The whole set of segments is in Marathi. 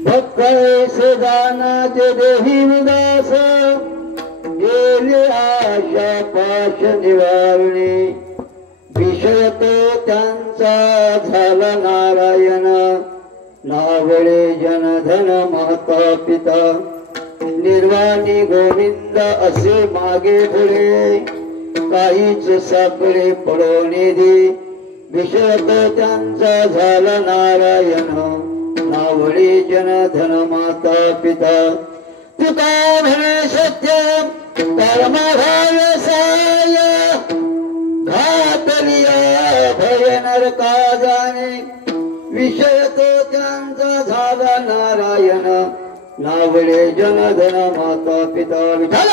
भक्त ऐसे जाना जे देही विदास गेले आशा पाश निवारणे विषय तो त्यांचा झाला नारायण नावळे जनधन माता पिता निर्वाणी गोविंद असे मागे पुढे काहीच साकडे पडवणे दे विषय तो त्यांचा झाला नारायण नावळे जनधन माता पिता तुका म्हणे सत्य कर्मभाव साय घातलिया भय नरका जाणे विषय तो त्यांचा झाला नारायण नावळे जनधन माता पिता विठ्ठल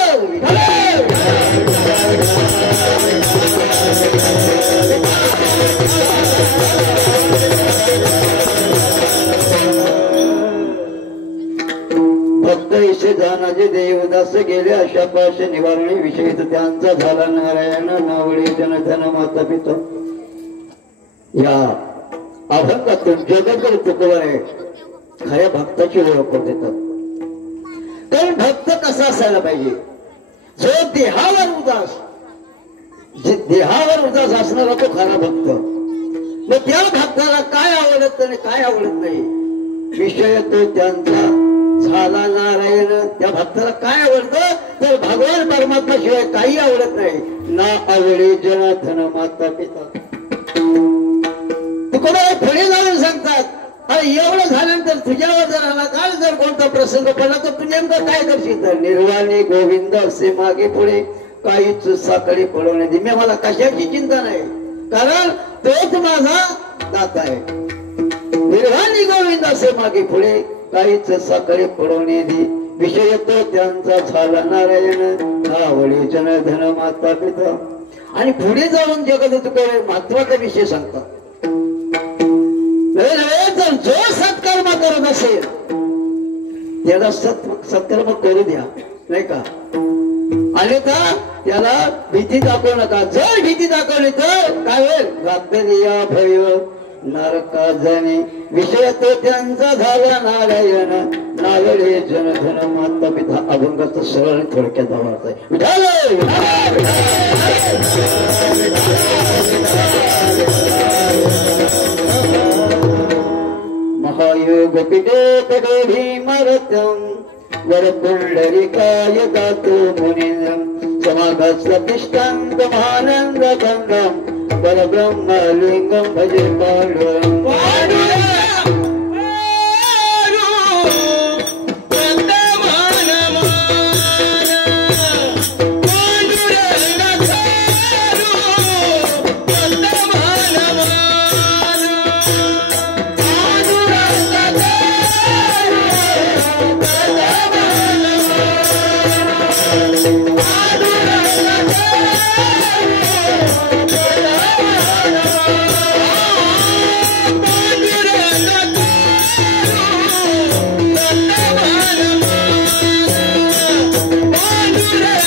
भक्त ऐसे जाणाचे देवदास गेले अशा पाश निवारणे विषय त्यांचा झाला नारायण नावळे जनधन माता पिता या अभंगातून जगद्गुरु तुकोबाराय खऱ्या भक्ताची ओळख देतात. कारण भक्त कसा असायला पाहिजे जो देहावर उदास असणारा तो खरा भक्त. मग त्या भक्ताला काय आवडत आणि काय आवडत नाही विषय तो त्यांचा झाला नारायण. त्या भक्ताला काय आवडतं तर भगवान परमात्मा शिवाय काही आवडत नाही. ना आवडे जनधन माता पिता. तुकोबा पुढे जाऊन सांगतात अरे एवढं झाल्यानंतर तुझ्यावर जर आला काल जर कोणता प्रसंग पडला तर तू नेमकं काय करशील तर निर्वाणी गोविंद असे मागे पुढे काहीच साकडे पडवणे दे. मला कशाची चिंता नाही कारण तोच माझा दाता आहे. निर्वाणी गोविंद असे मागे पुढे काहीच साकडे पडवणे दे विषय तो त्यांचा झाला नारायण नावळे जनधन माता पिता. आणि पुढे जाऊन जगत तुकोबा महत्वाचा विषय सांगतात. जर जो सत्कर्म करत असेल त्याला सत्कर्म करू द्या नाही का. आणि त्याला भीती दाखवू नका. जर भीती दाखवली तर काय होईल घातलिया भय नरका जाणे विषय तो त्यांचा झाला नारायण नावळे जनधन माता पिता. अभंगाचं सरळ थोडक्यात भावार्थ आहे. महायोग पिटेत भीमरथं वरपुंडरीकाय गातो मुनीन्द्रं समागस्तिष्ठन्तमानन्दगङ्गं परब्रह्मलिङ्गं भजे पाण्डुरं. Pandura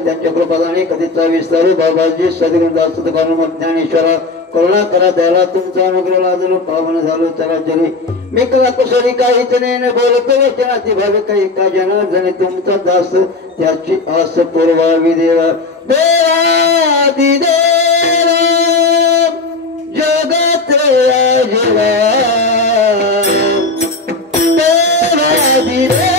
त्यांच्या कृपादाने कधीचा विस्तारू बाबाजी सद्गुणदास ज्ञानेश्वरा करुणा करा द्याला तुमचा अनुग्रह लाजलो पावन झालो चराचरी मी कला कुसरी काहीच नाही बोलतो वचनाची भावे काही का जनार्दने तुमचा दास त्याची आस पुरवावी देवा देवादी देवा जगत राजवा देवादी देवा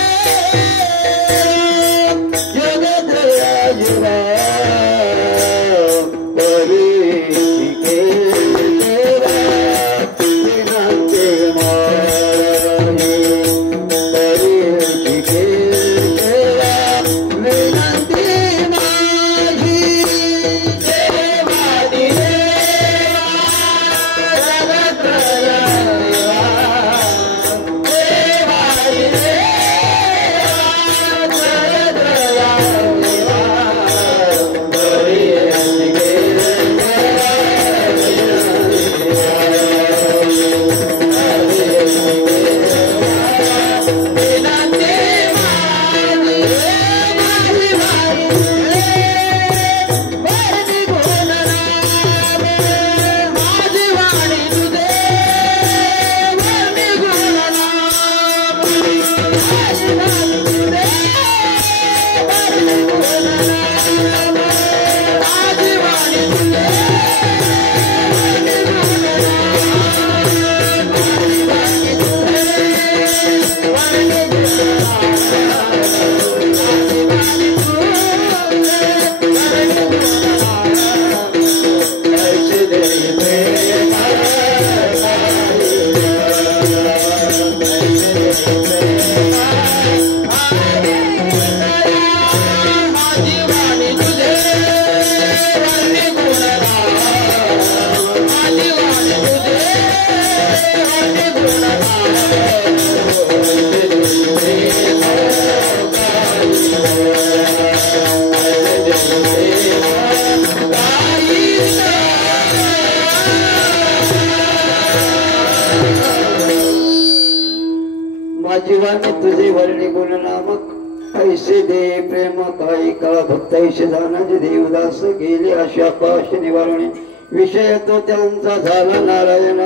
जीवाने तुझे वर्णी गुण नामक ऐसे दे प्रेम काही का भक्त ऐसे जाणाचे देवदास गेले अशा पाश निवारणे विषय तो त्यांचा झाला नारायण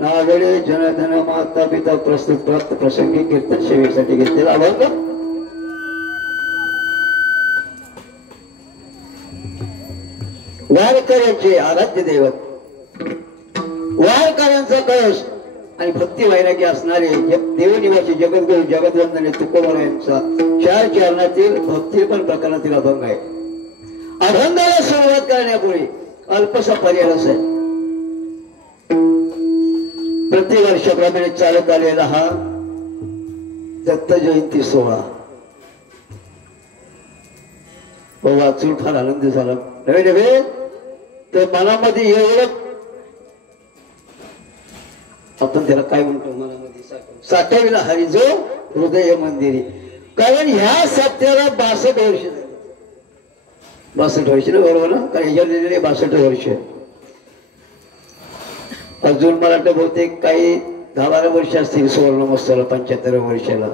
नागडे जनधन माता पिता प्रस्तुत प्राप्त प्रसंगी कीर्तन सेवेसाठी घेतलेला अभंग वारकऱ्यांचे आराध्य दैवत वारकऱ्यांचा कळस आणि भक्ती वैराग्य असणारे देवनिवासी जगद्गुरु जगद्वंदने तुकोबरायांचा चार चरणातील भक्ती पण प्रकरणातील अभंग आहे. अभंगाला सुरुवात करण्यापूर्वी अल्पसा पर्याय आहे. प्रतिवर्षाप्रमाणे चालत आलेला हा दत्त जयंती सोहळा वाचून फार आनंद झाला. नवे नव्हे तर मनामध्ये एवढं आपण त्याला काय म्हणतो मनामध्ये साठविला हरी जो हृदय मंदिरी. कारण ह्या सत्याला 62 वर्ष झाली. 62 वर्ष ना बरोबर ना कारण ह्याच्या लिहिलेले 62 वर्ष. अजून मला वाटतं बहुतेक काही 10-12 वर्ष असतील सुवर्ण महोत्सवाला 75 वर्षाला.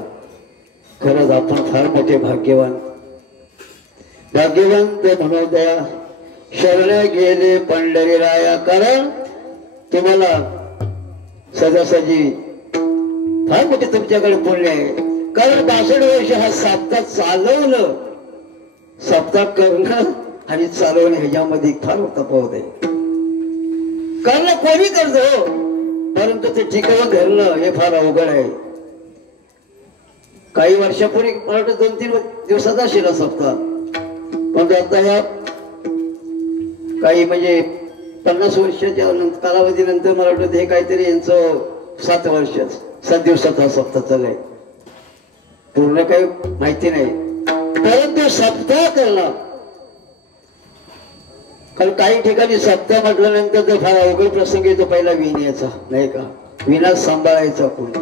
खरंच आपण फार मोठे भाग्यवान ते मनोदया शरण गेले पंढरी राया. कारण तुम्हाला सदासाजी फार मोठे तुमच्याकडे पुण्य आहे. कारण 62 वर्ष हा सप्ताह चालवलं सप्ताह करणं आणि चालवणं ह्याच्यामध्ये फार तफावत आहे. करणं कोणी करतो परंतु ते टिकवून धरणं हे फार अवघड आहे. काही वर्षापूर्वी मला वाटतं 2-3 दिवसाचा असेल सप्ताह. पण आता ह्या काही म्हणजे 50 वर्षाच्या कालावधीनंतर मला वाटतं हे काहीतरी यांचं 7 दिवसाचा सप्ताह चाललाय. पूर्ण काही माहिती नाही परंतु सप्ताह करणं. कारण काही ठिकाणी सप्ताह म्हटल्यानंतर तर फार अवघड प्रसंग येतो. पहिला विण्याचा नाही का विना सांभाळायचा कोण.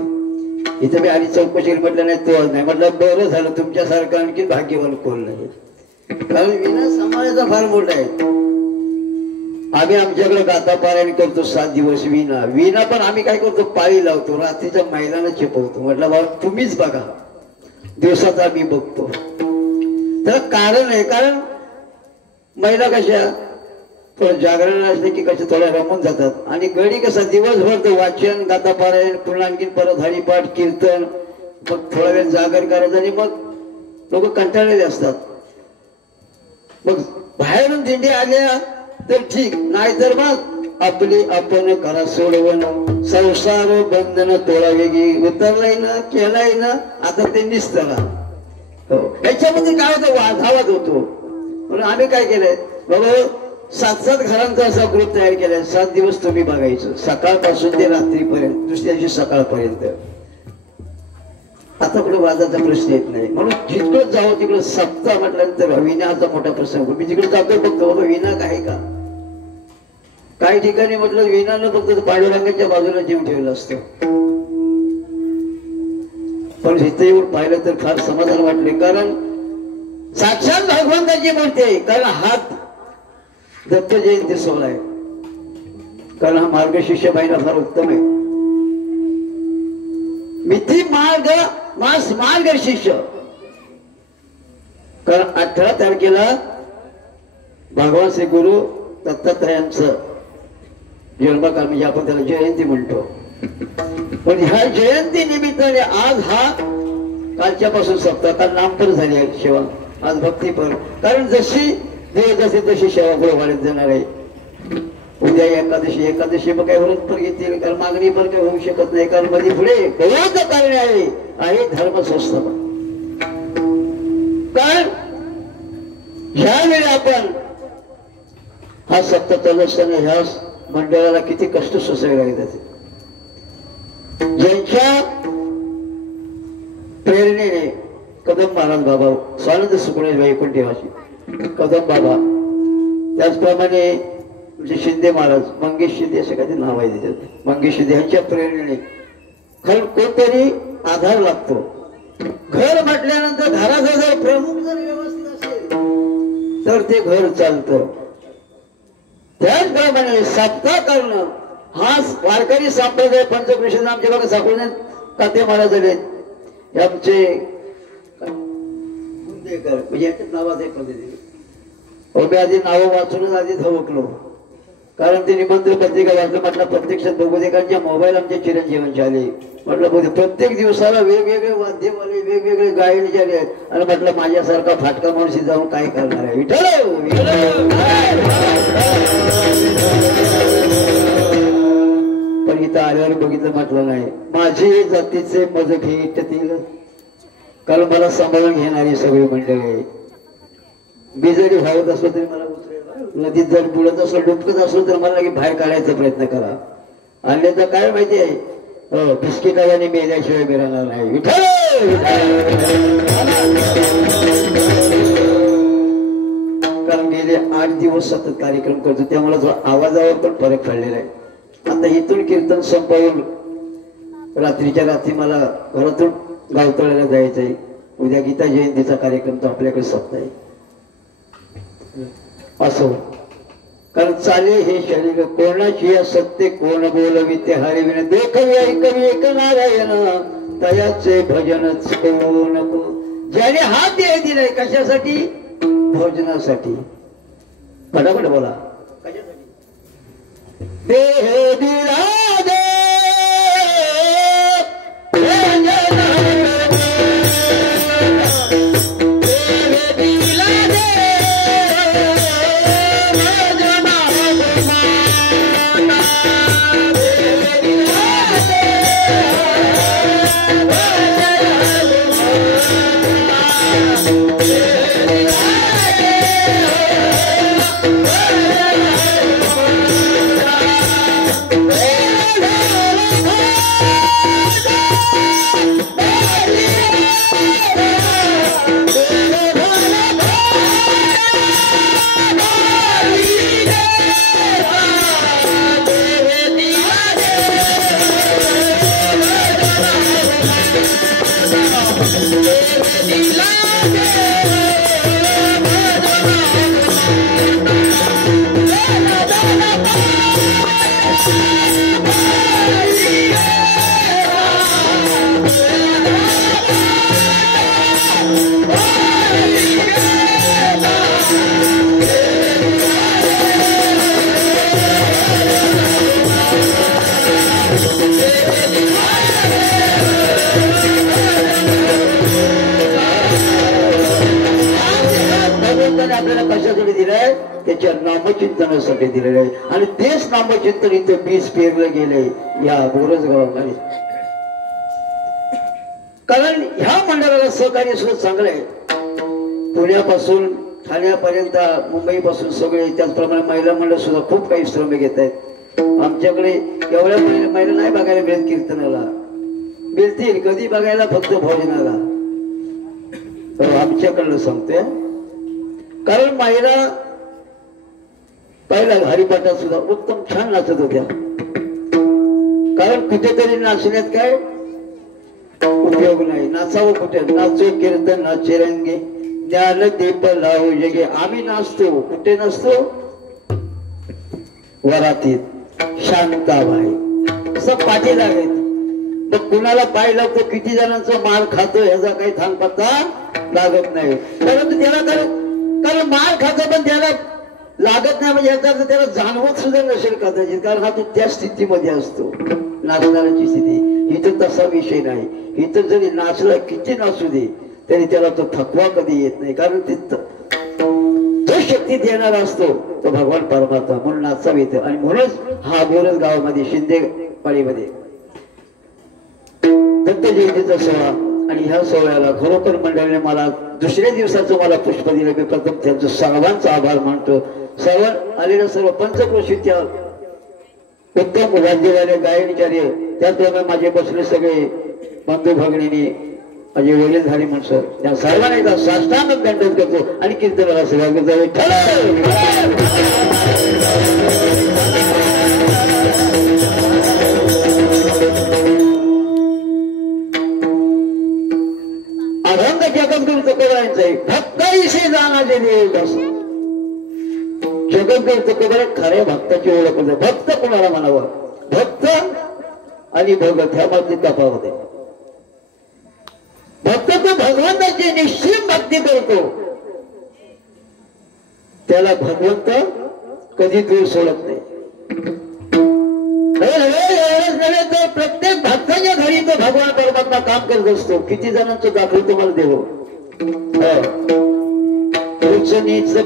इथे मी आधी चौकशी म्हटलं नाही तो नाही म्हटलं बरं झालं तुमच्यासारखं आणखी भाग्यवान कोण नाही. कारण विना सांभाळायचा फार मोठा आहे. आम्ही आमच्याकडे गाता पारायण करतो 7 दिवस विना विना, पण आम्ही काय करतो पाळी लावतो, रात्रीच्या मैलानं चिपवतो. म्हटलं बाबा तुम्हीच बघा, दिवसाचा आम्ही बघतो. त्याला कारण आहे, कारण महिला कशा थोडं जागरण असले की कशा थोड्या रमून जातात, आणि गडी कसा दिवसभर ते वाचन गाता पारायण पुन्हा आणखीन परत हरिपाठ कीर्तन, मग थोडा वेळ जागर करायचं आणि मग लोक कंटाळलेले असतात. मग बाहेरून दिंडी आल्या तर ठीक, नाहीतर मग आपली आपण करा सोडवण, संसार बंधन तोडावे गी, उतरलाय ना केलाय ना आता ते निसतला. याच्यामध्ये काय होतं, वादावाद होतो. म्हणून आम्ही काय केलंय बाबा 7-7 घरांचा असा ग्रुप तयार केलाय. 7 दिवस तुम्ही बघायचं, सकाळपासून ते रात्रीपर्यंत, दुसऱ्या दिवशी सकाळपर्यंत. आता कुठे वादाचा प्रश्न येत नाही. म्हणून जिकडं जावं तिकडं सप्ताह म्हटल्यानंतर विनाचा मोठा प्रसंग. मी जिकडे जातोय बघतो बाबा विना आहे का. काही ठिकाणी म्हटलं विनानं फक्त पांडुरंगाच्या बाजूला जीव ठेवला असतो, पण इथे येऊन पाहिलं तर फार समाधान वाटले. कारण साक्षात भगवंताची मूर्ती आहे. कारण हात दत्त जयंती सोहळा आहे, कारण हा मार्गशीर्ष महिना फार उत्तम आहे. मिथी मार्गशीर्ष, कारण 18 तारखेला भगवान श्री गुरु दत्तात्रयांचं जन्मकाल, म्हणजे आपण त्याला जयंती म्हणतो. पण ह्या जयंती निमित्ताने आज हा कालच्यापासून सप्ताह, काल नामपर झाली आहे सेवा, आज भक्तीपर. कारण जशी देव जसे तशी सेवा पुढे वाढत जाणार आहे. उद्या एकादशी मग काय व्रत पण घेतील, कारण मागणी पण काही होऊ शकत नाही. कारण मध्ये पुढे बहुत कारणे आहे धर्म संस्थापन. कारण ह्यावेळी आपण हा सप्ताह चालू असताना ह्या मंडळाला किती कष्ट सोसावे लागतात. ज्यांच्या प्रेरणेने कदम महाराज बाबा, स्वानंद सुकुळे वैकुंठेवासी कदम बाबा, त्याचप्रमाणे म्हणजे शिंदे महाराज, मंगेश शिंदे असे काही नाव आहे त्याच्यात, मंगेश शिंदे यांच्या प्रेरणेने खरं कोणतरी आधार लागतो. घर म्हटल्यानंतर घराचा जर प्रमुख जर व्यवस्थित असेल तर ते घर चालतं. त्याचप्रमाणे सप्ताह करणं हा वारकरी संप्रदाय पंचकृष्ण आमचे बघा सापडून काते महाराज झाले, आमचे म्हणजे नावात एक पद्धती आधी नावं वाचूनच आधी धवकलो. कारण ते निमंत्रण पत्रिका वाचलं, म्हटलं प्रत्यक्षात बहुतेकांच्या मोबाईल आमच्या चिरंजीवांचे आले. म्हटलं बहुतेक प्रत्येक दिवसाला वेगवेगळे वाद्यवाले वेगवेगळे गायन आले, आणि म्हटलं माझ्यासारखा फाटका माणूस जाऊन काय करणार आहे. पण इथं आल्यावर बघितलं, म्हटलं नाही माझी जातीचे मज भेटतील, कारण मला सांभाळून घेणारी सगळी मंडळी आहे. मी जरी भावत असलो तरी मला नदीत जर बुडत असलो डुबकत असलो तर मला बाहेर काढायचा प्रयत्न करा. आणले तर काय माहिती आहे, बिस्किटाने मेल्याशिवाय मिळणार नाही. कारण गेले 8 दिवस सतत कार्यक्रम करतो, त्यामुळे थोडा आवाजावर पण फरक पडलेला आहे. आता इथून कीर्तन संपवून रात्रीच्या रात्री मला घरातून गावतळ्याला जायचंय. उद्या गीता जयंतीचा कार्यक्रम तो आपल्याकडे सप्ताह आहे. असो, कारण चाले हे शरीर कोणाची सत्य कोण बोलवी ते हरिविन, देखवी ऐकवी एक नारायण तयाचे भजनच करू नको. ज्याने हात देह दिलाय कशासाठी, भोजनासाठी. फटाफट बोला, देह दिला दे आपल्याला कशासाठी दिलंय? त्याच्या नामचिंतनासाठी दिलेलं आहे. आणि तेच नामचिंतन इथं बीज पेरलं गेलंय या बोरज गावामध्ये. कारण ह्या मंडळाला सहकार्य सुद्धा चांगलं आहे. पुण्यापासून ठाण्यापर्यंत, मुंबईपासून सगळे, त्याचप्रमाणे महिला मंडळ सुद्धा खूप काही श्रम घेत आहेत. आमच्याकडे एवढ्या महिला नाही बघायला मिळत कीर्तनाला, मिळतील कधी बघायला फक्त भोजनाला. आमच्याकडलं सांगतोय, कारण महिला पहिला हरिपाठात सुद्धा उत्तम छान नाचत होत्या. कारण कुठेतरी नाचण्यात काय उपयोग नाही. नाचावं कुठे? नाचो कीर्तन नाचे रंगे, ज्ञान दीप लावू जगे. आम्ही नाचतो कुठे? नसतो वरातीत, शांताबाई असं पाठी लागेल. मग कुणाला पाय लागतो, किती जणांचा मार खातो ह्याचा काही थांग पत्ता लागत नाही. परंतु त्याला कारण मार खातो पण त्याला लागत नाही म्हणजे याचा त्याला जाणवत सुद्धा नसेल कदाचित. कारण हा तो त्या स्थितीमध्ये असतो, नाचणाऱ्याची स्थिती. इथं तसा विषय नाही. इथं जरी नाचला किती नाचू दे तरी त्याला तो थकवा कधी येत नाही. कारण जो शक्ती देणारा असतो तो भगवान परमात्मा. म्हणून नाचावं येतं. आणि म्हणूनच हा बोरज गावामध्ये शिंदे पाळीमध्ये दत्त जयंतीचा सोहळा, आणि ह्या सोहळ्याला खरोखर मंडळीने मला दुसऱ्या दिवसाचं मला पुष्प दिलं. मी प्रथम त्यांचं सर्वांचा आभार मानतो. सर्व आलेल्या सर्व पंचक्रोशीच्या उत्तम राज्यवाले गायनचार्य, त्याचप्रमाणे माझे बसले सगळे बंधू भगिनी, माझे वडील झाले माणसं, त्या सर्वांना एकदा साष्टांग दंडवत करतो आणि कीर्तनाला सेवा करतो. अभंग जगद्गुरु तुकोबारांचे भक्त इसे जाणारे देवदास. जगद्गुरु तुकोबार खऱ्या भक्ताची ओळख होते. भक्त कोणाला म्हणावं? भक्त आणि भगत ह्यामध्ये तफावत आहे. भक्त तो भगवंताची निश्चित भक्ती करतो, त्याला भगवंत कधी दूर सोडत नाही. एवढंच नव्हे तर प्रत्येक भक्ताच्या घरी तो भगवान परमात्मा काम करत असतो. किती जणांचं दाखल तुम्हाला देऊ.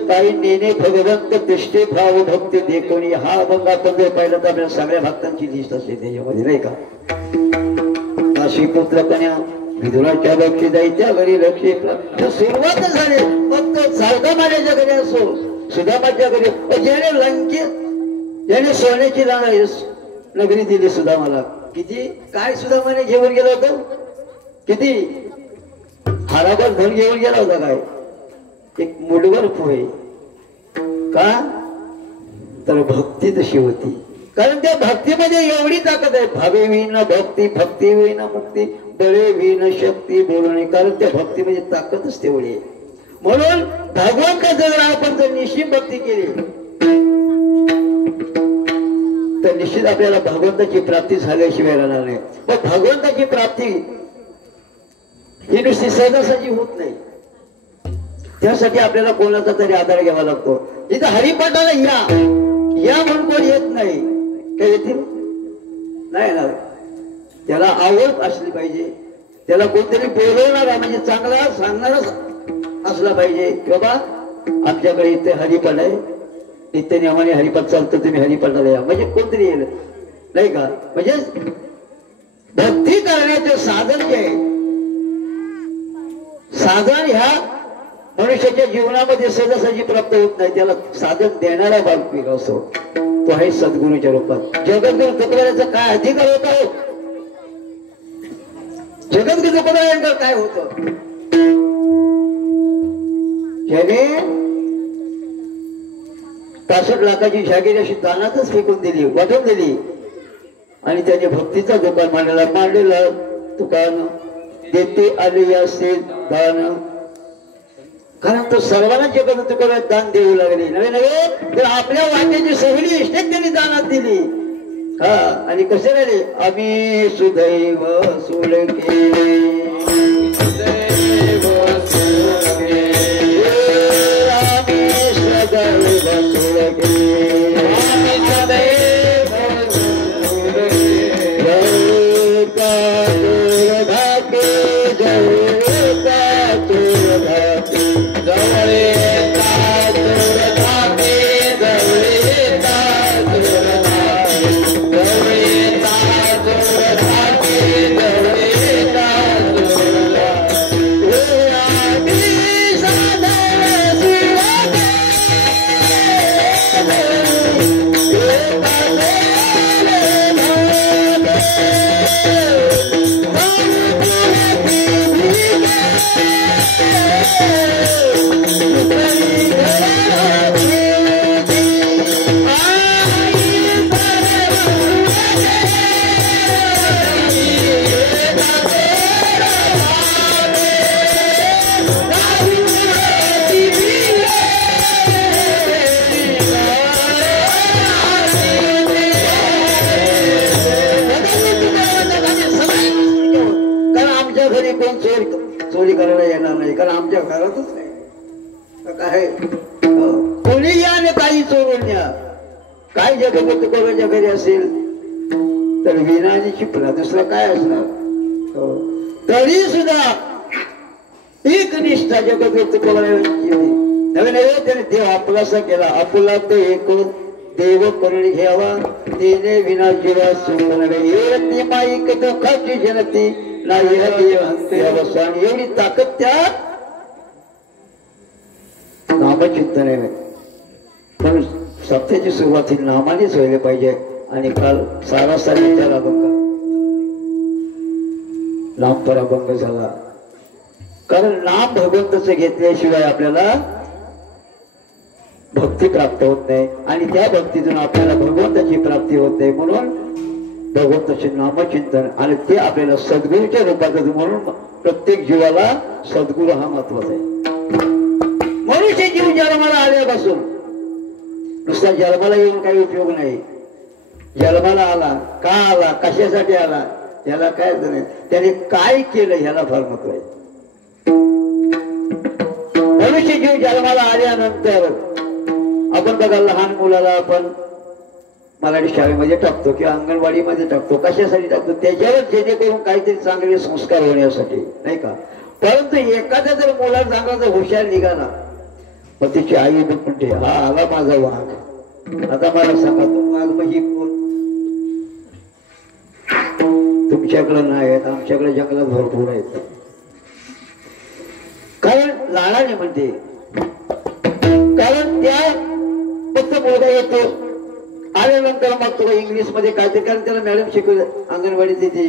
काही नेणे भगवंत तिष्ठे भाव भक्ती देखोनी. हा अभंग आपण जर पाहिलं तर आपल्या सगळ्या भक्तांची लिस्ट असते त्याच्यामध्ये, नाही का? काशी पुत्र कन्या विदुराच्या लक्ष दैत्या घरी लक्ष सुरुवात झाली. फक्त सारखा माझ्या घरी असो, सुदामाच्या घरी, ज्याने लंकेत ज्याने सोन्याची नगरी दिली सुदामाला. किती काय सुदामाने घेऊन गेला होता? किती हाराभर धन घेऊन गेला होता? काय एक मुठभर पोहे. का? तर भक्ती तशी होती. कारण त्या भक्तीमध्ये एवढी ताकद आहे. भावे विन भक्ती, भक्ती विन मुक्ती, बळे विन शक्ती बोलणे. कारण त्या भक्तीमध्ये ताकदच तेवढी आहे. म्हणून भगवंताचं जर आपण जर निश्चित भक्ती केली तर निश्चित आपल्याला भगवंताची प्राप्ती झाल्याशिवाय राहणार नाही. पण भगवंताची प्राप्ती ही नुसती सहजासहजी होत नाही. त्यासाठी आपल्याला कोणाचा तरी आधार घ्यावा लागतो. इथं हरिपाठाला या म्हणून कोण येत नाही. काय येतील? नाही ना. त्याला आवड असली पाहिजे, त्याला कोणतरी बोलवणारा म्हणजे चांगला सांगणारा असला पाहिजे. बाबा आमच्याकडे इथे हरिपाठ आहे, इथे नियमाने हरिपाठ चालतं, तुम्ही हरिपाठाला या, म्हणजे कोणतरी येईल, नाही का? म्हणजे भक्ती करण्याचे साधन जे आहे, साधन ह्या मनुष्याच्या जीवनामध्ये सहजासहजी प्राप्त होत नाही. त्याला साधन देणारा बालपिक असो, तो आहे सद्गुरूच्या रूपात. जगद्गुरु तुकोबारांचा काय अधिकार होता? जगद्गुरु तुकोबारांकडे काय होतं? त्याने 65 लाखाची जागीर अशी दानातच फेकून दिली, वाटून दिली, आणि त्याने भक्तीचा दुकान मांडलेला दुकान देते आले असे दान. कारण तो सर्वांना जगत तुकोबारात दान देऊ लागले. नवे नवे तर आपल्या वाट्याची सगळी इष्टेक त्यांनी दानात दिली. हा, आणि कसे राहिले? आम्ही सुदैव सुलके, जवळ चांगली करायला येणार नाही, कारण आमच्या घरातच नाही काय कोणी या आणि काही चोरून या. काय जगत कोणाच्या घरी असेल तर विना आणि चिपला, दुसरा काय असणार. तरी सुद्धा एक निष्ठा जगत नवीन त्याने देव आपलासा केला. आपुला तो एक देव करून घ्यावा, तिने विना जीवा सुनती माईक दुःखाची जनती नाही अवसान. एवढी ताकद त्या नामचिंतन आहे. पण सत्याची सुरुवात ही नामानेच व्हायला पाहिजे. आणि काल सारासारीचा अभंग नाम पराभंग झाला, कारण नाम भगवंताचं घेतल्याशिवाय आपल्याला भक्ती प्राप्त होत नाही आणि त्या भक्तीतून आपल्याला भगवंताची प्राप्ती होत नाही. म्हणून भगवंताचे नामचिंतन आणि ते आपल्याला सद्गुरूच्या रूपात, म्हणून प्रत्येक जीवाला सद्गुरू हा महत्वाचा आहे. मनुष्य जीव जन्माला आल्यापासून नुसता जन्माला येऊन काही उपयोग नाही. जन्माला आला का आला, कशासाठी आला, याला काय नाही, त्याने काय केलं ह्याला फार महत्व आहे. मनुष्य जीव जन्माला आल्यानंतर आपण बघा लहान मुलाला आपण मराठी शाळेमध्ये टाकतो किंवा अंगणवाडीमध्ये टाकतो. कशासाठी टाकतो, त्याच्यावर जेणेकरून काहीतरी चांगले संस्कार होण्यासाठी, नाही का. परंतु एखाद्या जर मुलाला चांगला जर हुशार निघाला, मग तिची आई म्हणते हा आला माझा वाघ, आता मला सांगा तो वाघ मग ही कोण. तुमच्याकडे नाही आहेत, आमच्याकडे जंगलात भरपूर आहेत. कारण लाडाने म्हणते, कारण त्या फक्त मुलगा येतो आल्यानंतर मग तुला इंग्लिश मध्ये काहीतरी, कारण त्याला मॅडम शिकवलं अंगणवाडीत ती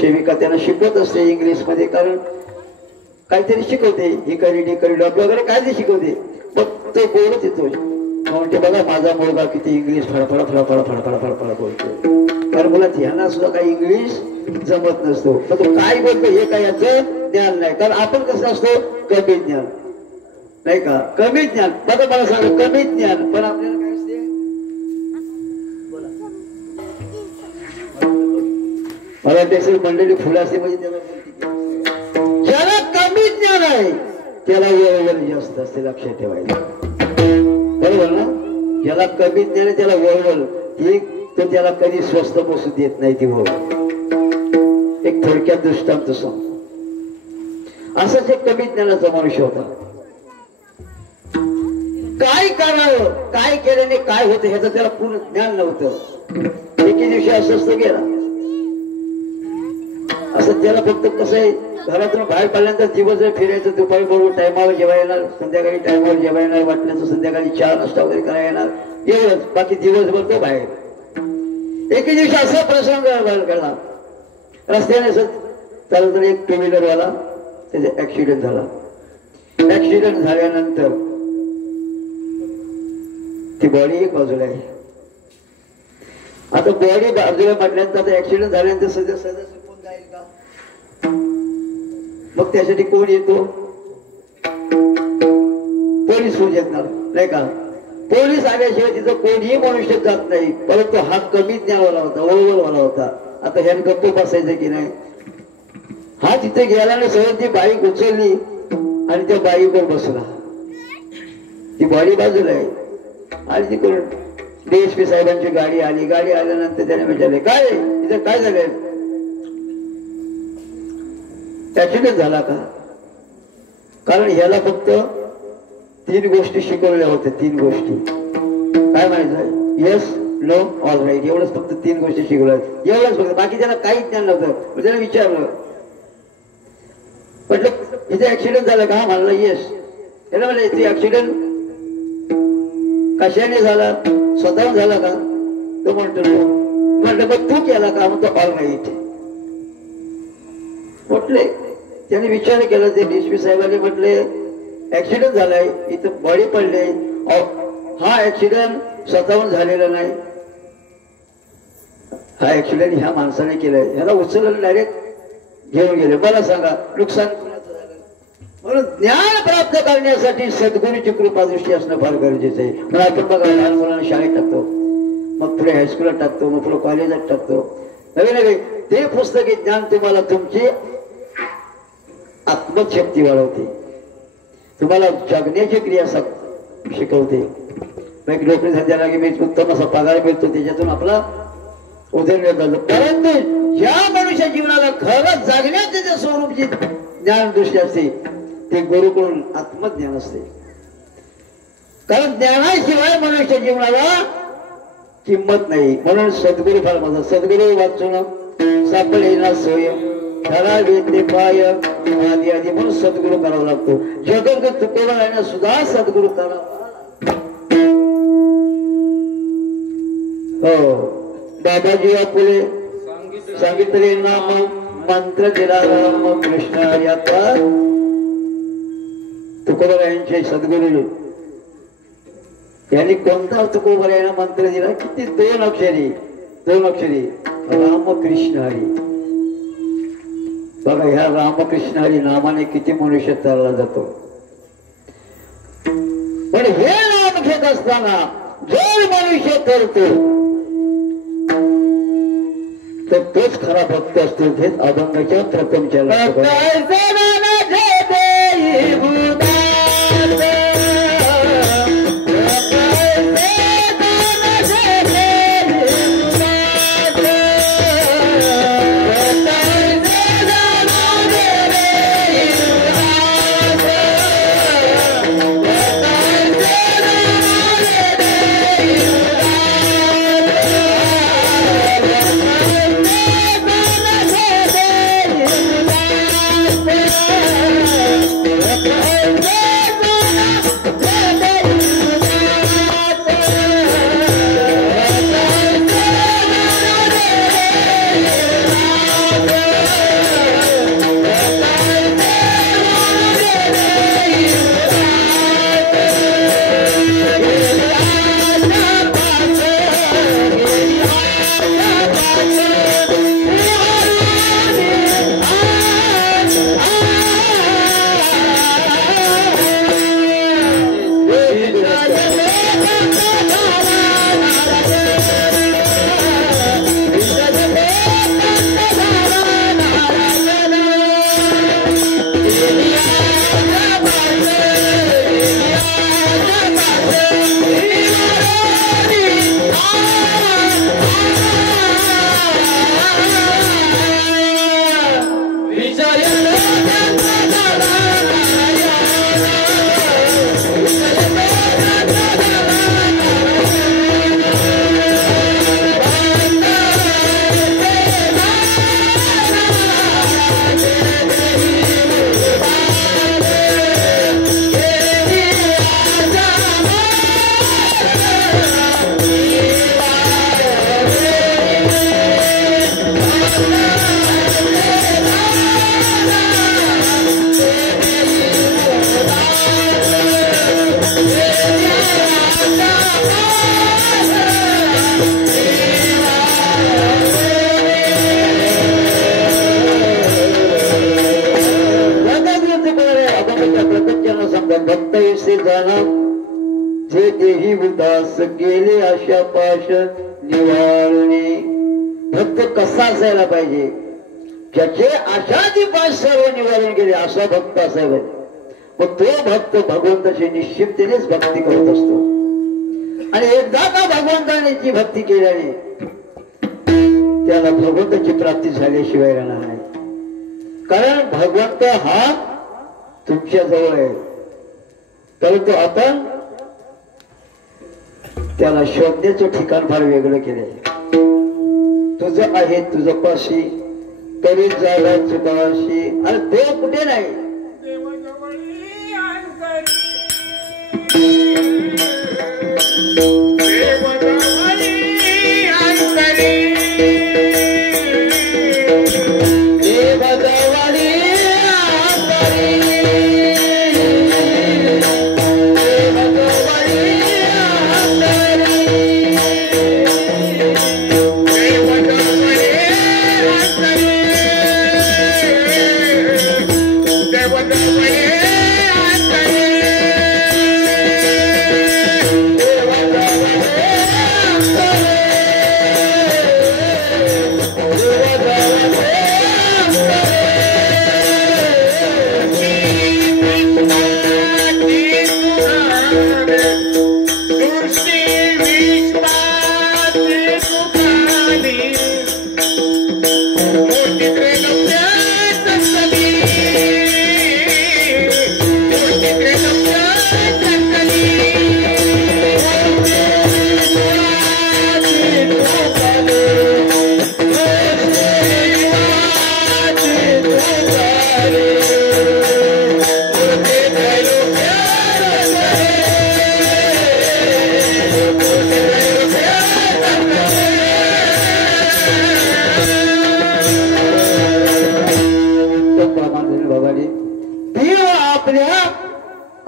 सेविका त्यांना शिकवत असते इंग्लिश मध्ये, कारण काहीतरी शिकवते, ही करी डी करी डॉक्टर वगैरे काहीतरी शिकवते. मग ते बोलत येतो म्हणते बघा माझा मुलगा किती इंग्लिश फळफळ फळफळ फळफळ फळफळ बोलतो. कारण मुलात ह्यांना सुद्धा काही इंग्लिश जमत नसतो, पण तो काय बोलतो हे काय याचं ज्ञान नाही. कारण आपण कसं असतो कमी ज्ञान, नाही का, कमी ज्ञान. बघा मला सांग कमी ज्ञान, पण आपल्याला काय असते मला त्याची मंडळी फुलं असते म्हणजे त्याला ज्याला कमी ज्ञान आहे त्याला वळवळ जास्त असते, लक्षात ठेवायचं. बरोबर ना. ज्याला कमी ज्ञान आहे त्याला वळवळ ही, तो त्याला कधी स्वस्त बसू देत नाही ती वळवळ. एक थोडक्यात दृष्टांत सांगतो. असाच एक कमी ज्ञानाचा मनुष्य होता. काय करावं, काय केल्याने काय होतं ह्याचं त्याला पूर्ण ज्ञान नव्हतं. एके दिवशी अस्वस्थ गेला. असं त्याला फक्त कसं आहे, घरातून बाहेर पडल्यानंतर दिवसभर फिरायचं, दुपारी बरोबर टायमावर जेवायला येणार, संध्याकाळी टायमावर जेवायला येणार, वाटल्याचं संध्याकाळी चहा नाश्ता वगैरे करायला येणार, एवढंच. बाकी दिवसभर तो बाहेर. एके दिवशी असा प्रसंग घडला, रस्त्याने चालत एक टू व्हीलर वाला त्याचा ऍक्सिडेंट झाला. ऍक्सिडेंट झाल्यानंतर ती बॉडी एक बाजूला आहे. आता बॉडी बाजूला म्हटल्यानंतर आता ऍक्सिडेंट झाल्यानंतर सध्या सदस्य कोण जाईल का, मग त्यासाठी कोण येतो, पोलीस होऊ येणार, नाही का. पोलीस आल्याशिवाय तिथं कोणीही मनुष्य जात नाही. परंतु हा कमी ज्ञानवाला होता, वळवळवाला होता. आता ह्याने गप्प बसायचं की नाही. हा तिथे गेल्याने सगळं ती बाईक उचलली आणि त्या बाईकवर बसला. ती बॉडी बाजूला आहे आणि तिकडून DSP साहेबांची गाडी आली. गाडी आल्यानंतर त्याने विचारले काय इथं काय झालंय, ऍक्सिडेंट झाला का. कारण ह्याला फक्त 3 गोष्टी शिकवलेल्या होत्या. 3 गोष्टी काय म्हणायचं, येस नो ऑल राईट, एवढंच फक्त 3 गोष्टी शिकवल्या, एवढंच फक्त. बाकी त्याला काहीच ज्ञान नव्हतं. त्याला विचारलं, म्हटलं इथे ऍक्सिडेंट झाला का, म्हणला येस. त्याला म्हणलं इथे ऍक्सिडेंट कशाने झाला, स्वतःहून झाला का, तो म्हणतो म्हटलं मग तू केला का, म्हणतो ऑल राईट. म्हटले त्याने विचार केला, ते DSP साहेबांनी म्हटले ऍक्सिडेंट झालाय, इथं बॉडी पडले, हा ऍक्सिडेंट स्वतःहून झालेला नाही, हा ऍक्सिडेंट ह्या माणसाने केलाय. ह्याला उचललं डायरेक्ट घेऊन गेले. मला सांगा नुकसान कोणाचं झालं. म्हणून ज्ञान प्राप्त करण्यासाठी सद्गुरूची कृपा दृष्टी असणं फार गरजेचं आहे. म्हणून आपण बघा लहान मुलांना शाळेत टाकतो, मग पुढे हायस्कूलात टाकतो, मग पुढे कॉलेजात टाकतो. नवीन नवीन ते पुस्तकी ज्ञान तुम्हाला तुमची आत्मशक्ती वाढवते, तुम्हाला जगण्याची क्रिया शिकवते. मग नोकरी धंद्याला की उत्तम असा पगार मिळतो, त्याच्यातून आपला उदरनिर्वाह करतो. परंतु ज्या मनुष्य जीवनाला खरंच जगण्याचे जे स्वरूप जे ज्ञान दृष्टी असते ते गुरुकडून आत्मज्ञान असते. कारण ज्ञानाशिवाय मनुष्य जीवनाला किंमत नाही. म्हणून सद्गुरु फार माझा सद्गुरु वाचून सापडे ना सोय खरा वेदने पाय आदी आदी म्हणून सद्गुरु करावा लागतो. जगत तुकोबा राहण्यास सुद्धा सद्गुरु करावा. हो, बाबाजी आपले सांगितले नाम मंत्र दिला राम कृष्ण याचा तुकोबरायांचे सद्गुरु यांनी कोणता तुकोबरायांना मंत्र दिला? किती दोन अक्षरी रामकृष्ण हरी. बघा, ह्या रामकृष्ण हरी नामाने किती मनुष्य चालला जातो. पण हे नाम घेत असताना जो मनुष्य करतो तर तोच खरा भक्त असतो. हेच अभंगाच्या प्रथम जे देही उदास गेले आशा पाश निवारणे. भक्त कसा असायला पाहिजे? ज्याचे आशादी पाश सर्व निवारण केले असा भक्त असायला. मग तो भक्त भगवंताची निश्चिततेनेच भक्ती करत असतो. आणि एकदा का भगवंताने ती भक्ती केल्याने त्याला भगवंताची प्राप्ती झाल्याशिवाय राहणार नाही. कारण भगवंत हा तुमच्या जवळ आहे, परंतु आपण त्याला शोधण्याचं ठिकाण फार वेगळं केलंय. तुझं आहे तुझं पाशी तरी झाला चुकाशी. अरे देव कुठे नाही?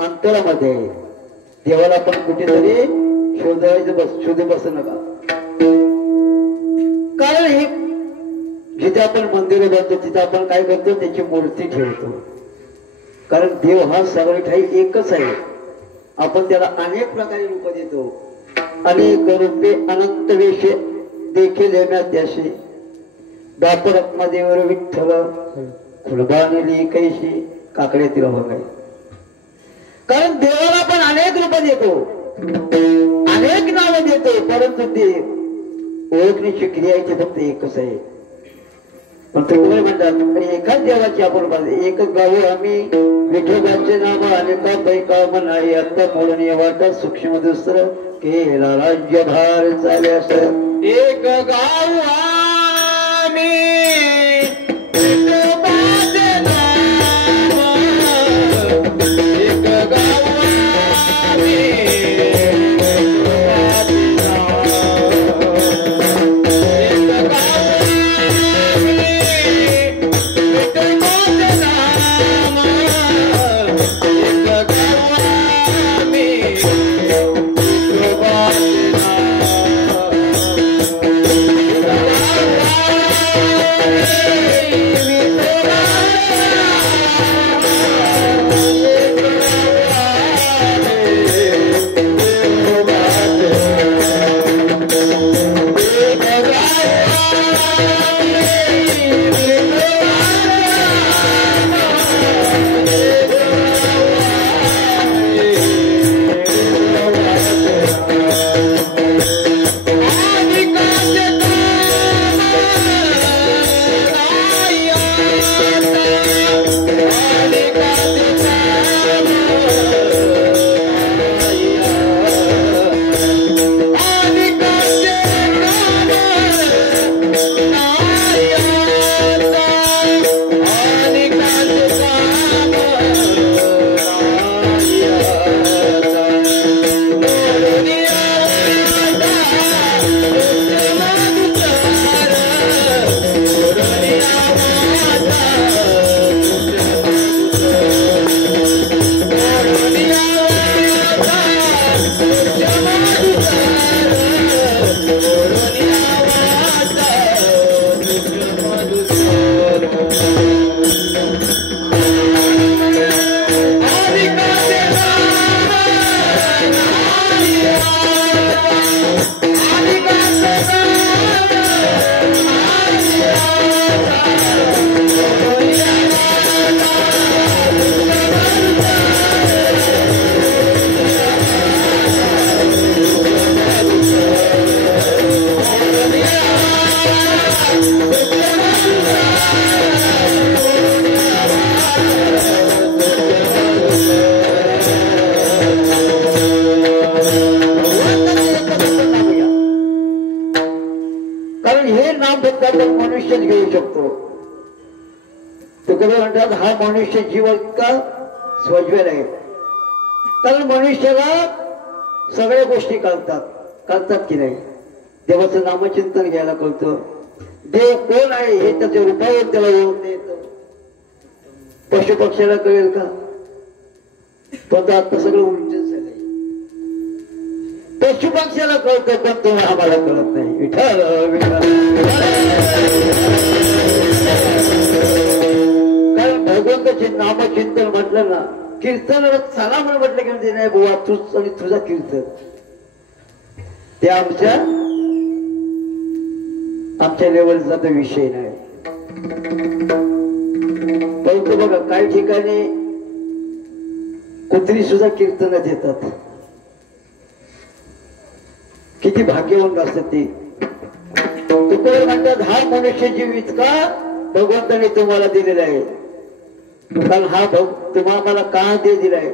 अंतरामध्ये देवाला पण कुठेतरी शोधे बसू नका. कारण हे जिथे आपण मंदिर बांधतो तिथे आपण काय करतो, त्याची मूर्ती ठेवतो. कारण देव हा सगळे ठाई एकच आहे. आपण त्याला अनेक प्रकारे रूप देतो. अनेक रूपे अनंत वेश देखील येण्यात त्याशी बाप रत्नादेवर विठ्ठल खुलबानेली कैशी काकड्यातील बघाय. कारण देवाला आपण अनेक रूप देतो, अनेक नावं देतो, परंतु ते ओळखण्याची क्रिया इथे फक्त एकच आहे. पण तुम्ही म्हणतात आणि एकाच देवाची आपण एकच गाव आम्ही विठोबाचे नाम अनेका पैका म्हणाई आता म्हणून वाटा सूक्ष्म दुसरं केला राज्यभार चाले असं एक गाव आम्ही मनुष्य घेऊ शकतो. तुकडे म्हणतात हा मनुष्य जीव इतका स्वज्वल आहे. कारण मनुष्याला सगळ्या गोष्टी कळतात की नाही. देवाचं नामचिंतन घ्यायला कळतं. देव कोण आहे हे त्याच्या रूपावर त्याला ओळखता येतं. पशु पक्षाला कळेल का? पण आता सगळं उलट झालंय. पशु पक्षाला कळतं पण तो आम्हाला कळत नाही. विठ्ठल कारण भगवंताचे नामचिंतन म्हटलं ना, कीर्तन चला म्हणून म्हटलं की म्हणजे नाही बुवा तूच आणि तुझा कीर्तन ते आमच्या लेवलचा तो विषय नाही. परंतु बघा काही ठिकाणी कुत्री सुद्धा कीर्तनात येतात. किती भाग्यवान असतात ते. तुकडे म्हणतात हा मनुष्य जीव इतका भगवंताने तुम्हाला दिलेला आहे. कारण हा तुम्हाला मला का ते दिलाय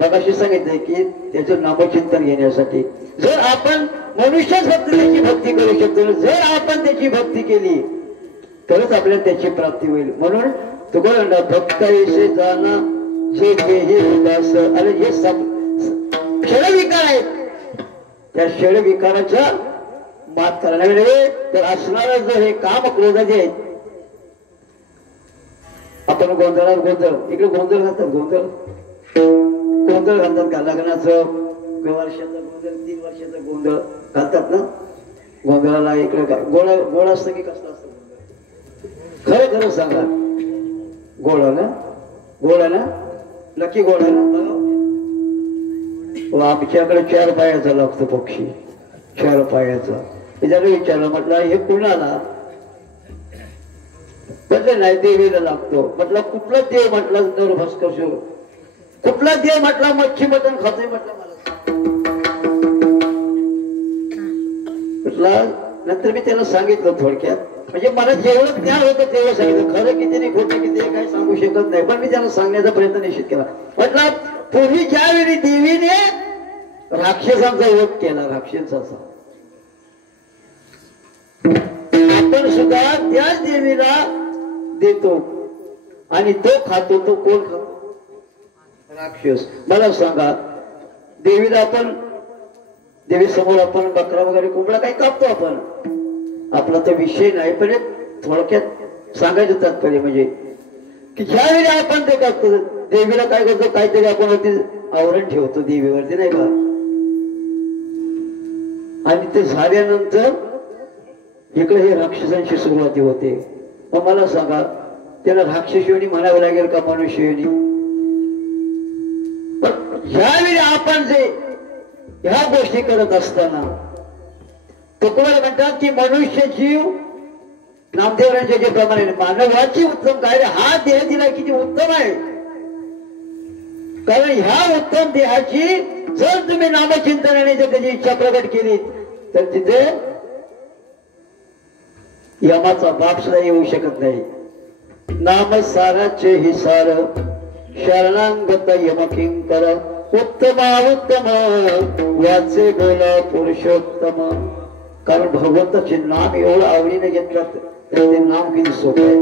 मगाशी सांगितलंय की त्याचं नामचिंतन घेण्यासाठी. जर आपण मनुष्यच फक्त त्याची भक्ती करू शकतो, जर आपण त्याची भक्ती केली तरच आपल्याला त्याची प्राप्ती होईल. म्हणून तुकडे म्हणतात भक्त ऐसे जाना जे देही उदास. आणि जे क्षणविकार आहेत त्या क्षणविकाराच्या मात करण्यावेळी तर असणारा जर हे काम क्रोधाचे आहेत. आपण गोंधळात गोंधळ इकडे गोंधळ घालतात, गोंधळ घालतात का? लग्नाचं वर्षाचा गोंधळ 3 वर्षाचा गोंधळ घालतात ना. गोंधळाला इकडे गोळ असतं की कसं असतं? खरं खरं सांगा, गोळ ना? गोळ ना? नक्की गोळ आहे ना? आमच्याकडे 4 पायाचा लागतो पक्षी, 4 पायाचा. त्याच्याला विचारलं, म्हटलं हे कुणाला? म्हटलं नाही देवीला लागतो. म्हटलं कुठला देव? म्हटलं नरभस्कर. कुठला देव? म्हटलं मच्छी मटण खातोय. म्हटलं म्हटलं नंतर मी त्याला सांगितलं थोडक्यात, म्हणजे मला जेवढं ज्ञान होतं तेवढं सांगितलं. खरं किती नाही खोटं किती आहे काही सांगू शकत नाही, पण मी त्याला सांगण्याचा प्रयत्न निश्चित केला. म्हटलं पूर्वी ज्यावेळी देवीने राक्षसांचा वध केला, राक्षसाचा, आपण सुद्धा त्याच देवीला देतो आणि तो खातो. तो कोण खातो? राक्षस. मला सांगा, देवीला आपण देवी समोर आपण बकरा वगैरे कोंबडा काही कापतो आपण, आपला तो विषय नाही. पण थोडक्यात सांगायचं तात्पर्य म्हणजे की ज्यावेळी आपण ते करतो देवीला काय करतो, काहीतरी आपण वरती आवरण ठेवतो देवीवरती, नाही का? आणि ते झाल्यानंतर इकडे हे राक्षसांची सुरुवाती होते. मग मला सांगा, त्याला राक्षसयोनी म्हणावं लागेल का मनुष्ययोनी? पण ज्यावेळी आपण जे ह्या गोष्टी करत असताना तुकडे म्हणतात की मनुष्य जीव नामदेवरांच्या जे प्रमाणे मानवाची उत्तम कार्य हा देह दिला किती उत्तम आहे. कारण ह्या उत्तम देहाची जर तुम्ही नामचिंतनाने जर त्याची इच्छा प्रकट केली तर तिथे यमाचा बाप सुद्धा येऊ शकत नाही. नाम साराचे हि सार शरणांगत यमकिंकर उत्तमा उत्तम याचे बोला पुरुषोत्तम. कारण भगवंताचे नाम एवढं आवडीने घेतलं तर ते नाम किती सोपं आहे.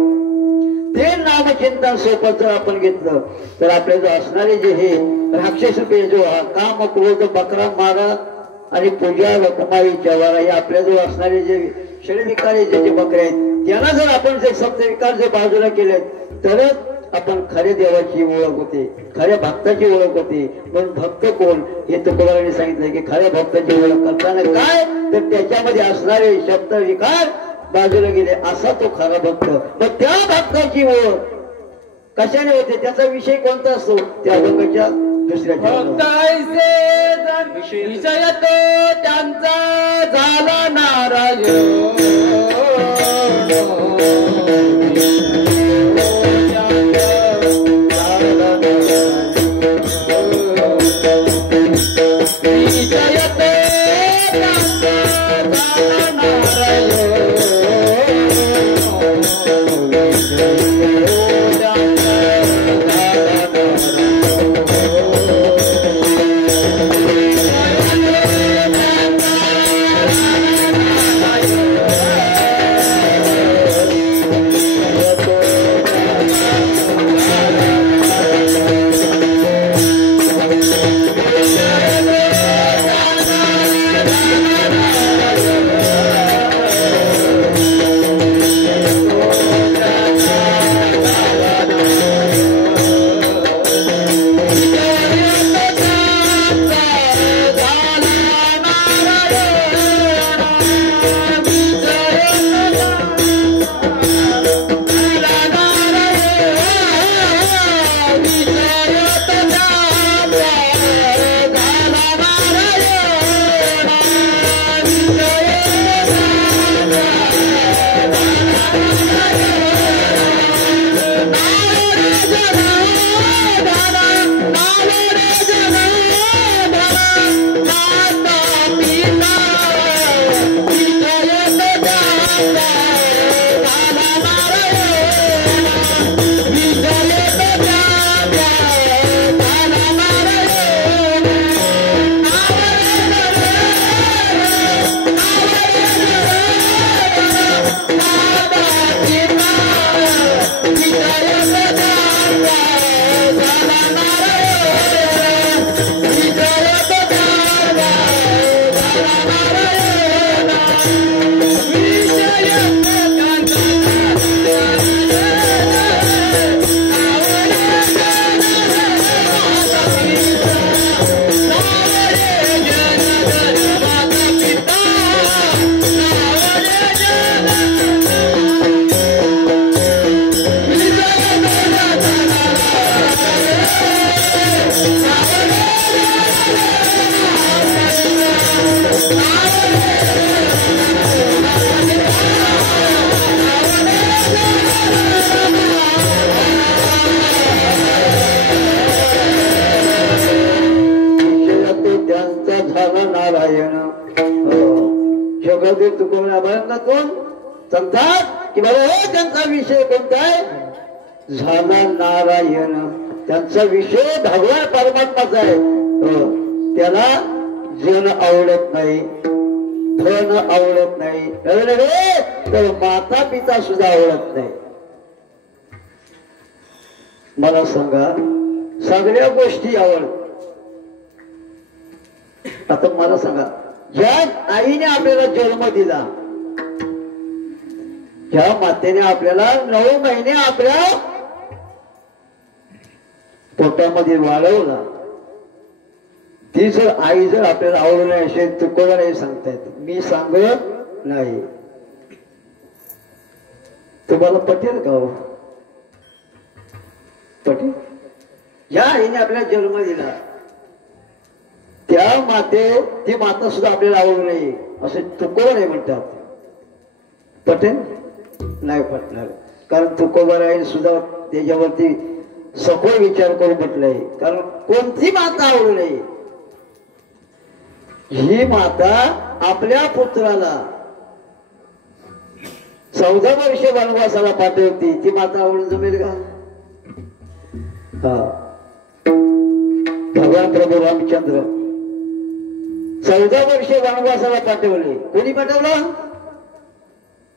ते नामचिंतन सोपं जर आपण घेतलं तर आपल्या जो असणारे जे हे राक्षस जो काम क्रोध बकरा मारा आणि पूजा कुमारी जवारा हे आपल्या जो असणारे जे षडविकारी जे बकरे आहेत त्यांना जर आपण जे सप्तविकार जे बाजूला केले तरच आपण खऱ्या देवाची ओळख होते, खऱ्या भक्ताची ओळख होते. म्हणून भक्त कोण हे तुकोबारांनी सांगितलं की खऱ्या भक्ताची ओळख करताना काय तर त्याच्यामध्ये असणारे शब्द विकार बाजूला गेले असा तो खरा भक्त. मग त्या भक्ताची ओळख कशाने होते? त्याचा विषय कोणता असतो? त्या अभंगाच्या दुसऱ्या विषय तो त्यांचा झाला नाराज. जगदेव तुकोबरा कोण सांगतात की बाबा हो त्यांचा विषय कोणता आहे झाला नारायण त्यांचा विषय भगवान परमात्माचा आहे त्याला जन आवडत नाही धन आवडत नाही तर माता पिता सुद्धा आवडत नाही मला सांगा सगळ्या गोष्टी आवडत आता मला सांगा ज्या आईने आपल्याला जन्म दिला ज्या मातेने आपल्याला 9 महिने आपल्या पोटामध्ये वाढवला ती जर आई जर आपल्याला आवडली नाही असेल तुकोबा नाही सांगतायत मी सांगत नाही तुम्हाला पटेल का हो पटेल ज्या आईने आपल्याला जन्म दिला त्या ती माता सुद्धा आपल्याला आवडू नये असे तुकोबा नाही म्हणतात पटेल नाही पटणार कारण तुकोबा राहील सुद्धा त्याच्यावरती सखोल विचार करून म्हटलंय कारण कोणती माता आवडू नये ही माता आपल्या पुत्राला 14 वर्षे वनवासाला पाठवती ती माता आवडून जमेल का हा भगवान प्रभू रामचंद्र 14 वर्षे वनवासाला पाठवले कोणी पाठवलं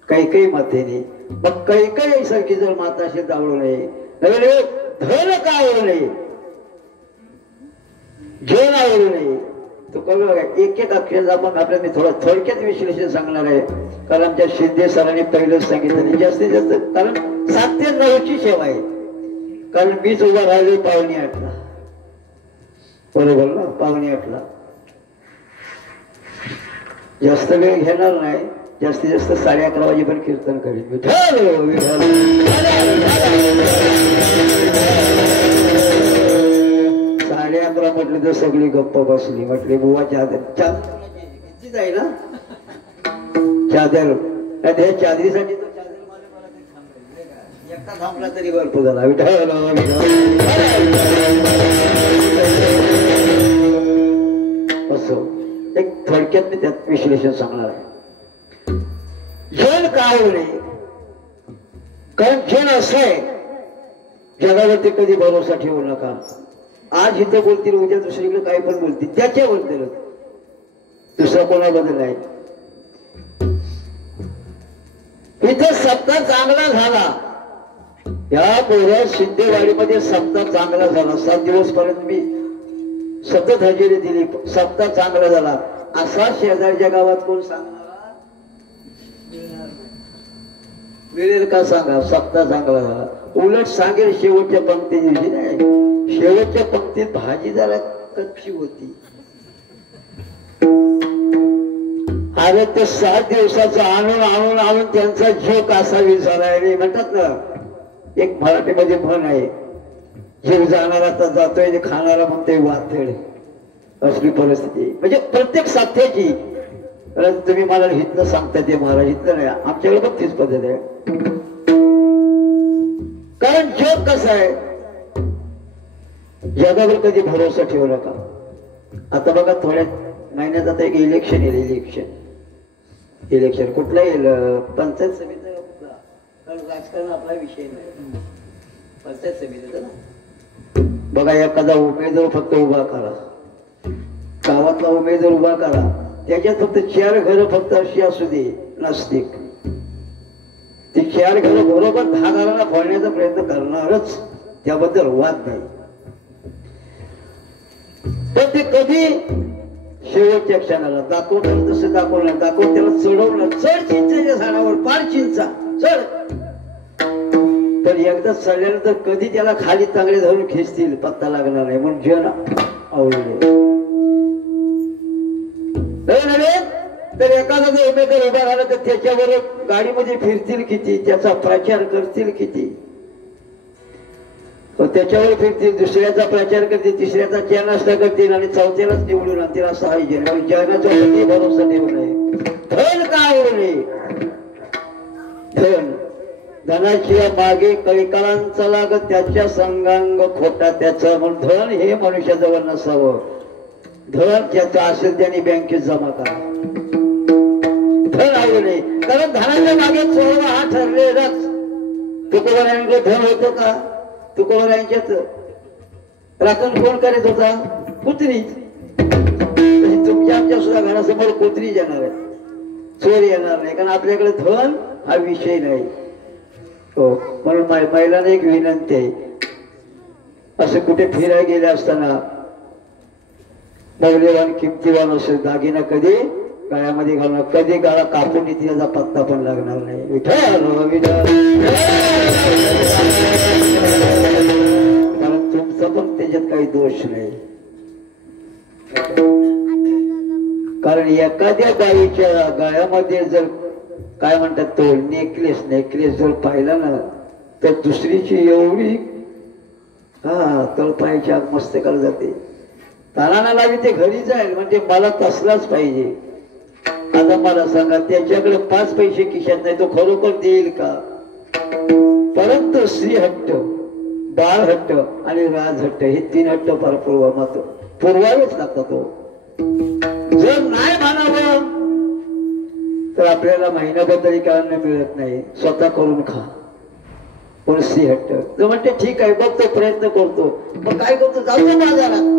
कैकेयी मातेने मग कैकेयी सारखी जर माता असेल तर आवडू नये धन का आवडू नये जन आवडू नये तो कळलं एक एक अक्षर आपण आपल्या मी थोडं थोडक्यात विश्लेषण सांगणार आहे कारण आमच्या शिंदे सरांनी पहिलंच सांगितलं जास्तीत जास्त कारण 7 ते 9 ची सेवा आहे कारण मीच उभा राहिले 7:45 बरोबर ना 7:45 जास्त वेळ घेणार नाही जास्तीत जास्त 11:30 वाजेपर्यंत कीर्तन करीन 11:30 म्हटलं तर सगळी गप्प बसली म्हटले बुवा चादर घेतली जाईल ना चादर त्या चादरीसाठी तो चादर मला एकटा थांबला तरी भरपूर झाला असं एक थोडक्यात मी त्यात विश्लेषण सांगणार आहे जन का आवडू नये कारण जन असं आहे जगावरती कधी भरोसा ठेवू नका आज इथं बोलतील उद्या दुसरीकडे काही पण बोलतील त्याच्याबद्दल दुसरा कोणाबद्दल नाही इथं सप्ताह चांगला झाला या पोरं सिद्धेवाडीमध्ये सप्ताह चांगला झाला 7 दिवस पर्यंत मी सतत हजेरी दिली सप्ताह चांगला झाला असा शेजारच्या गावात कोण सांगणार मिळेल का सांगा सप्ताह चांगला झाला उलट सांगेल शेवटच्या पंक्ती दिवशी नाही शेवटच्या पंक्तीत भाजी जरा कच्ची होती अरे ते 7 दिवसाचं आणून आणून आणून त्यांचा जीव कासा विसराय रे म्हणतात ना एक मराठीमध्ये म्हण आहे जीव जाणारा तर जातोय खाणारा म्हणतोय वातड असली परिस्थिती म्हणजे प्रत्येक साथ्याची तुम्ही मला हितलं सांगता ते महाराज हितलं नाही आमच्याकडे पण तीच पद्धत आहे कारण जग कसं आहे जगावर कधी भरोसा ठेवू नका आता बघा थोड्या महिन्यात आता एक इलेक्शन येईल इलेक्शन कुठलं येईल पंचायत समितीचा कारण राजकारण आपला विषय नाही पंचायत समितीचा ना बघा एखादा उमेदवार फक्त उभा करा गावातला उमेदवार उभा करा त्याच्यात फक्त 4 घरं फक्त अशी असू दे नास्तिक ती 4 घरं बरोबर 10 घरांना फोडण्याचा प्रयत्न करणारच त्याबद्दल वाद नाही पण ते कधी शेवटच्या क्षणाला दाखवणार तसं दाखवणार दाखवून त्याला चढवणार चढ चिंचेच्या झाडावर पार चिंचा चढ पण एकदा चढल्यानंतर कधी त्याला खाली चांगले धरून खेचतील पत्ता लागणार नाही म्हणून जन आवडले तर एखादा जर उमेदवार उभा राहिला तर त्याच्यावर गाडीमध्ये फिरतील किती, त्याचा प्रचार करतील किती, त्याच्यावर फिरतील, दुसऱ्याचा प्रचार करतील, तिसऱ्याचा नाश्ता करतील आणि चौथ्यालाच निवडून आणतील. असं आहे जनाचा कधी भरोसा ठेवू नये. धन का आवडू नये. धन धनाच्या मागे कैकाळांचा लागत त्याच्या संगांग खोटा त्याचा. म्हणून धन हे मनुष्याजवळ नसावं. धन ज्याचं असेल त्याने बँकेत जमा करा. धन आवडू नये. कारण धनाच्या मागे चोरवा हा ठरलेलाच. तुकोबारायांकडे धन होतं का? तुकोबारायांच्यात राखण कोण करीत होता? कुत्री. तुमच्या आमच्या सुद्धा घरासमोर कुत्री येणार आहे, चोर येणार नाही. कारण आपल्याकडे धन हा विषय नाही. हो, म्हणून महिलांना एक विनंती आहे, असं कुठे फिरायला गेले असताना मौल्यवान किमतीवान असेल दागिना कधी गळ्यामध्ये घालणार, कधी गळा कापून त्याचा पत्ता पण लागणार नाही. विठ्ठल विठ्ठल. कारण तुमचा पण त्याच्यात काही दोष नाही. कारण एखाद्या बाईच्या गळ्यामध्ये जर काय म्हणतात तो नेकलेस जर पाहिला ना तर दुसरीची एवढी तळपायाची आग मस्तकाला जाते. तानाला लावी ते घरी जाईल म्हणजे मला तसलाच पाहिजे. आता मला सांगा, त्याच्याकडे 5 पैसे खिशात नाही, तो खरोखर देईल का? परंतु स्त्री हट्ट, बाळ हट्ट आणि राज हट्ट हे 3 हट्ट फार पुरवावेच लागतात. तो जर नाही म्हणावं तर आपल्याला महिनाभर तरी कारण मिळत नाही. स्वतः करून खा. पण स्त्री हट्ट तो म्हणते ठीक आहे बघतो, प्रयत्न करतो. मग काय करतो? जातो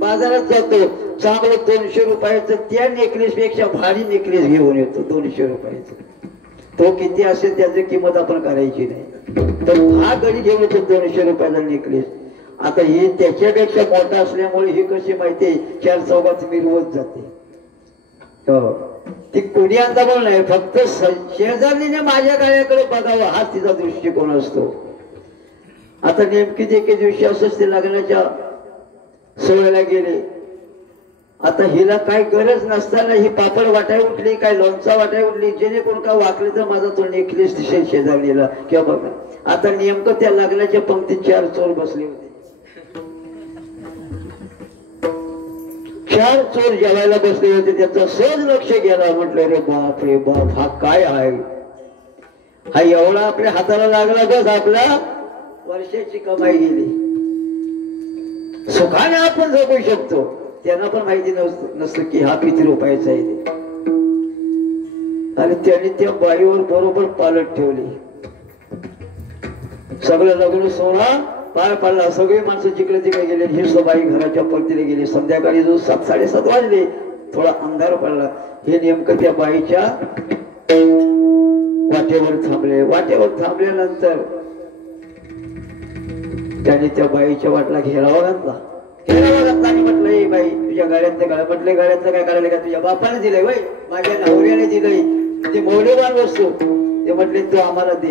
बाजारात जातो, चांगलं 200 रुपयाचं त्या नेकलेस पेक्षा भारी नेकलेस घेऊन येतो. 200 रुपयाचं तो किती असेल त्याची किंमत आपण करायची नाही. तर हा गडी घेऊन येतो 200 रुपयाचा नेकलेस. आता ही त्याच्यापेक्षा मोठा असल्यामुळे ही कशी माहितीये 4 चौघात मिरवत जाते. ती कुणी आता पण नाही, फक्त शेजारीने माझ्या गाड्याकडे बघावं हा तिचा दृष्टिकोन असतो. आता नेमकी एके दिवशी असंच ते लग्नाच्या सोहळ्याला गेले. आता हिला काय गरज नसताना ही पापड वाटाय उठली, काय लोणचा वाटाय उठली, जेणेकरून का वाकले तर माझा तो नेकलेस दिसेल शेजारीला किंवा बघा. आता नेमकं त्या लग्नाच्या पंक्तीत 4 चोर बसले होते. 4 चोर जेवायला बसले होते. त्याचं सहज लक्ष गेला. म्हटलं रे बाप हा काय आहे? हा एवढा आपल्या हाताला लागला बस आपला वर्षाची कमाई गेली. सुखाने आपण जगू शकतो. त्यांना पण माहिती नसतं की हा किती रुपयाचा आहे. आणि त्याने त्या बाईवर बरोबर पालट ठेवली. सगळं लग्न सोहळा पार पडला. सगळी माणसं जिकडे तिकडे गेले. ही बाई घराच्या परतीला गेली. संध्याकाळी जो 7, 7:30 वाजले, थोडा अंधार पडला. हे नेमकं त्या बाईच्या वाटेवर थांबले. वाटेवर थांबल्यानंतर त्याने त्या बाईच्या वाटला घेरावा घातला आणि म्हटलं ए बाई तुझ्या गाड्यातलं काय? म्हटलं गाड्यातलं काय करायला का? तुझ्या बापाने दिलंय वय, माझ्या नवऱ्याने दिलंय, ते मौल्यवान वस्तू. ते म्हटले तू आम्हाला दे.